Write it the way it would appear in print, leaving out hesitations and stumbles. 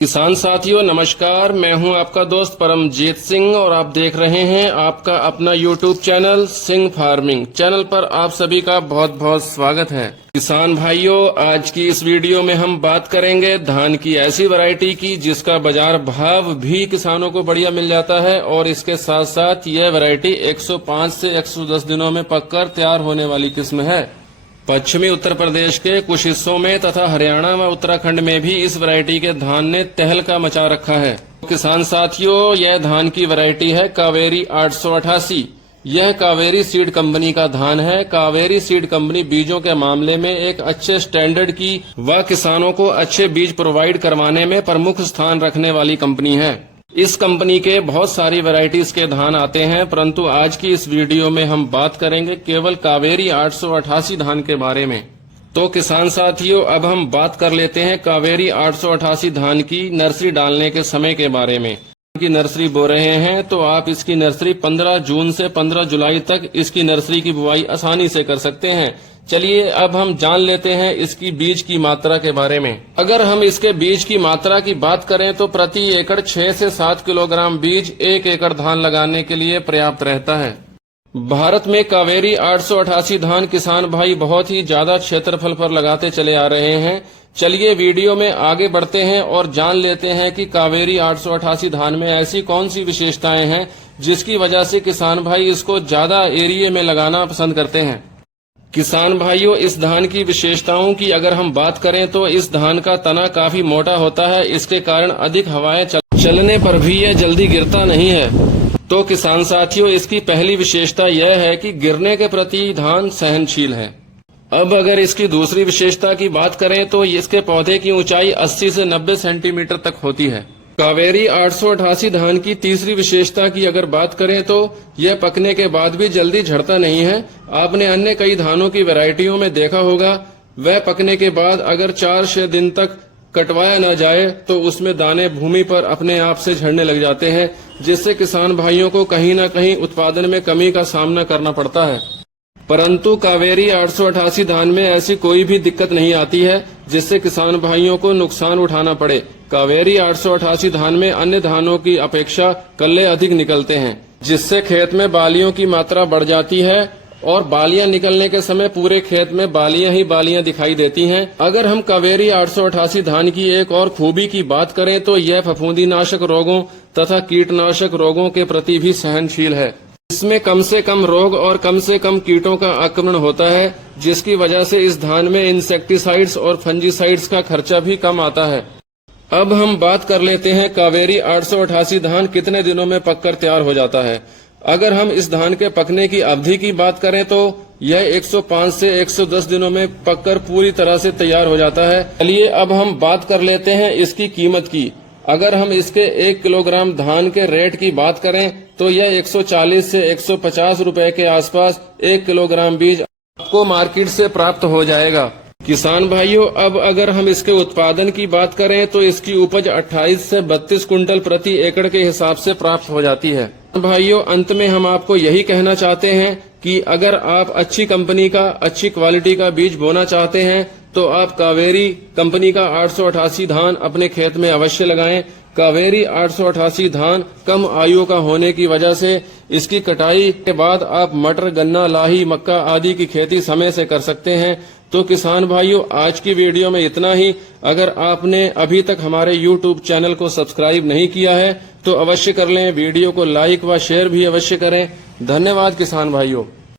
किसान साथियों नमस्कार, मैं हूं आपका दोस्त परमजीत सिंह और आप देख रहे हैं आपका अपना YouTube channel Singh farming. Channel पर आप सभी का बहुत बहुत स्वागत है। किसान भाइयों, आज की इस वीडियो में हम बात करेंगे धान की ऐसी वैरायटी की जिसका बाजार भाव भी किसानों को बढ़िया मिल जाता है और इसके साथ साथ यह वैरायटी 105 से 110 दिनों में पककर तैयार होने वाली किस्म है। पश्चिमी उत्तर प्रदेश के कुछ हिस्सों में तथा हरियाणा व उत्तराखंड में भी इस वैरायटी के धान ने तहलका मचा रखा है। किसान साथियों, यह धान की वैरायटी है कावेरी 888। यह कावेरी सीड कंपनी का धान है। कावेरी सीड कंपनी बीजों के मामले में एक अच्छे स्टैंडर्ड की व किसानों को अच्छे बीज प्रोवाइड करवाने में प्रमुख स्थान रखने वाली कंपनी है। इस कंपनी के बहुत सारी वैरायटीज के धान आते हैं, परंतु आज की इस वीडियो में हम बात करेंगे केवल कावेरी 888 धान के बारे में। तो किसान साथियों, अब हम बात कर लेते हैं कावेरी 888 धान की नर्सरी डालने के समय के बारे में। की नर्सरी बो रहे हैं तो आप इसकी नर्सरी 15 जून से 15 जुलाई तक इसकी नर्सरी की बुआई आसानी से कर सकते हैं। चलिए अब हम जान लेते हैं इसकी बीज की मात्रा के बारे में। अगर हम इसके बीज की मात्रा की बात करें तो प्रति एकड़ 6 से 7 किलोग्राम बीज 1 एकड़ धान लगाने के लिए पर्याप्त रहता है। भारत में कावेरी 888 धान किसान भाई बहुत ही ज्यादा क्षेत्रफल पर लगाते चले आ रहे हैं। चलिए वीडियो में आगे बढ़ते हैं और जान लेते हैं कि कावेरी 888 धान में ऐसी कौन सी विशेषताएं हैं जिसकी वजह से किसान भाई इसको ज्यादा एरिया में लगाना पसंद करते हैं। किसान भाइयों, इस धान की विशेषताओं की अगर हम बात करें तो इस धान का तना काफी मोटा होता है। इसके कारण अधिक हवाएं चलने पर भी यह जल्दी गिरता नहीं है। तो किसान साथियों, इसकी पहली विशेषता यह है कि गिरने के प्रति धान सहनशील है। अब अगर इसकी दूसरी विशेषता की बात करें तो इसके पौधे की ऊंचाई 80 से 90 सेंटीमीटर तक होती है। कावेरी 888 धान की तीसरी विशेषता की अगर बात करें तो यह पकने के बाद भी जल्दी झड़ता नहीं है। आपने अन्य कई धानों की वैरायटियों में देखा होगा, वह पकने के बाद अगर 4-6 दिन तक कटवाया न जाए तो उसमें दाने भूमि पर अपने आप से झड़ने लग जाते हैं, जिससे किसान भाइयों को कहीं न कहीं उत्पादन में कमी का सामना करना पड़ता है। परंतु कावेरी 888 धान में ऐसी कोई भी दिक्कत नहीं आती है जिससे किसान भाइयों को नुकसान उठाना पड़े। कावेरी 888 धान में अन्य धानों की अपेक्षा कल्ले अधिक निकलते हैं, जिससे खेत में बालियों की मात्रा बढ़ जाती है और बालियां निकलने के समय पूरे खेत में बालियां ही बालियां दिखाई देती हैं। अगर हम कावेरी 888 धान की एक और खूबी की बात करें तो यह फफूंदीनाशक रोगों तथा कीटनाशक रोगों के प्रति भी सहनशील है। इसमें कम से कम रोग और कम से कम कीटों का आक्रमण होता है, जिसकी वजह से इस धान में इंसेक्टिसाइड्स और फंजीसाइड्स का खर्चा भी कम आता है। अब हम बात कर लेते हैं कावेरी 888 धान कितने दिनों में पककर तैयार हो जाता है। अगर हम इस धान के पकने की अवधि की बात करें तो यह 105 से 110 दिनों में पककर पूरी तरह से तैयार हो जाता है। चलिए अब हम बात कर लेते हैं इसकी कीमत की। अगर हम इसके 1 किलोग्राम धान के रेट की बात करें तो यह 140 से 150 रुपए के आसपास 1 किलोग्राम बीज आपको मार्केट से प्राप्त हो जाएगा। किसान भाइयों, अब अगर हम इसके उत्पादन की बात करें तो इसकी उपज 28 से 32 कुंटल प्रति एकड़ के हिसाब से प्राप्त हो जाती है। भाइयों, अंत में हम आपको यही कहना चाहते हैं कि अगर आप अच्छी कंपनी का, अच्छी क्वालिटी का बीज बोना चाहते हैं तो आप कावेरी कंपनी का 888 धान अपने खेत में अवश्य लगाएं। कावेरी 888 धान कम आयु का होने की वजह से इसकी कटाई के बाद आप मटर, गन्ना, लाही, मक्का आदि की खेती समय से कर सकते हैं। तो किसान भाइयों, आज की वीडियो में इतना ही। अगर आपने अभी तक हमारे YouTube चैनल को सब्सक्राइब नहीं किया है तो अवश्य कर लें। वीडियो को लाइक व शेयर भी अवश्य करें। धन्यवाद किसान भाइयों।